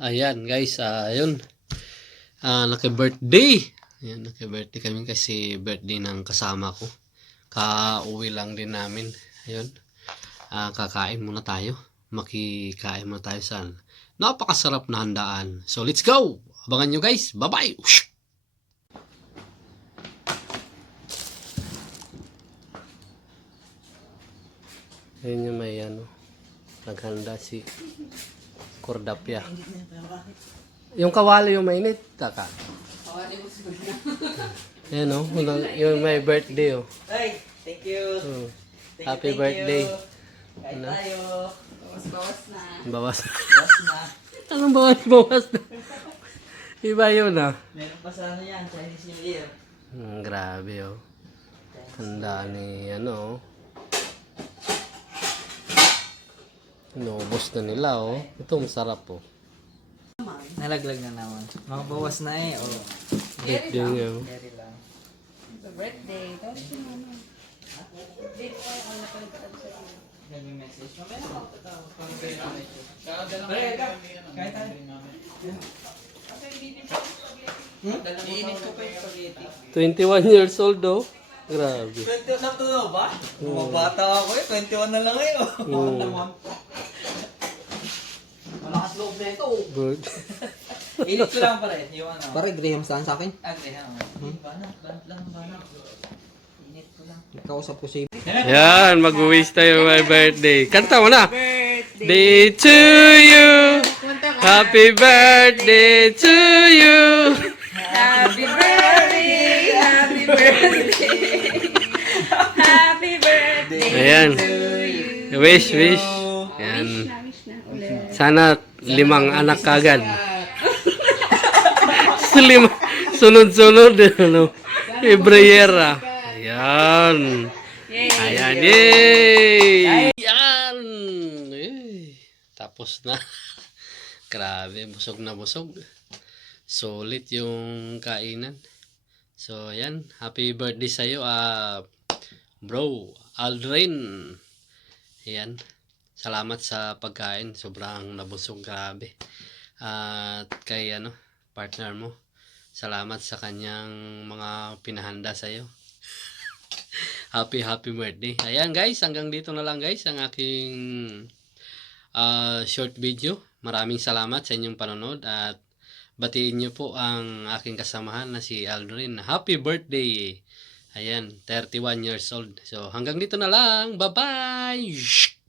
Ayan guys, ayun. Naki-birthday. Ayan, naki-birthday kami kasi birthday ng kasama ko. Kauwi lang din namin. Ayun. Kakain muna tayo. Makikain muna tayo sa napakasarap na handaan. So let's go! Abangan nyo guys. Bye-bye! Ayun yung may naghanda si Cordapia. Yung kawali yung mainit, taka. Kawali mo siguro na. Ayan yung may birthday Ay, thank you. Happy birthday. Kain tayo. Bawas-bawas na. Bawas. Bawas na. Anong bawas na? Iba yun Meron pa sa ano yan, Chinese New Year. Grabe Handa ni inubos na nila Ito masarap Nalaglag na naman. Mga bawas na Birthday niya Very lang. Birthday. Tapos yung ano. Nag-message. Kahit tayo. Iinit ko pa yung spaghetti. 21 years old Grabe. 21 na to ba? Bumabata ako 21 na lang Malakas loob na ito. Bird. Init ko lang pa rin. Yung ano. Pare, Graham saan sa akin? Graham. Banat. Init ko lang. Kausap ko si... Yan, mag-wish tayo my birthday. Kanta mo na. Birthday to you. Happy birthday to you. Happy birthday! Happy birthday! Happy birthday! Ayan. Wish. Yan. Wish na ulit. Sana 5 anak kagad. Sunod-sunod. Ebreyera. Ayan. Ayan. Yay! Ayan. Tapos na. Grabe. Busog na busog. Solid yung kainan. So, ayan. Happy birthday sa'yo, bro, Aldrin. Ayan. Salamat sa pagkain. Sobrang nabusog. Grabe. At kay, partner mo. Salamat sa kanyang mga pinahanda sa'yo. Happy birthday. Ayan, guys. Hanggang dito na lang, guys, ang aking short video. Maraming salamat sa inyong panonood at batiin niyo po ang aking kasamahan na si Aldrin. Happy birthday! Ayan, 31 years old. So, hanggang dito na lang. Bye-bye!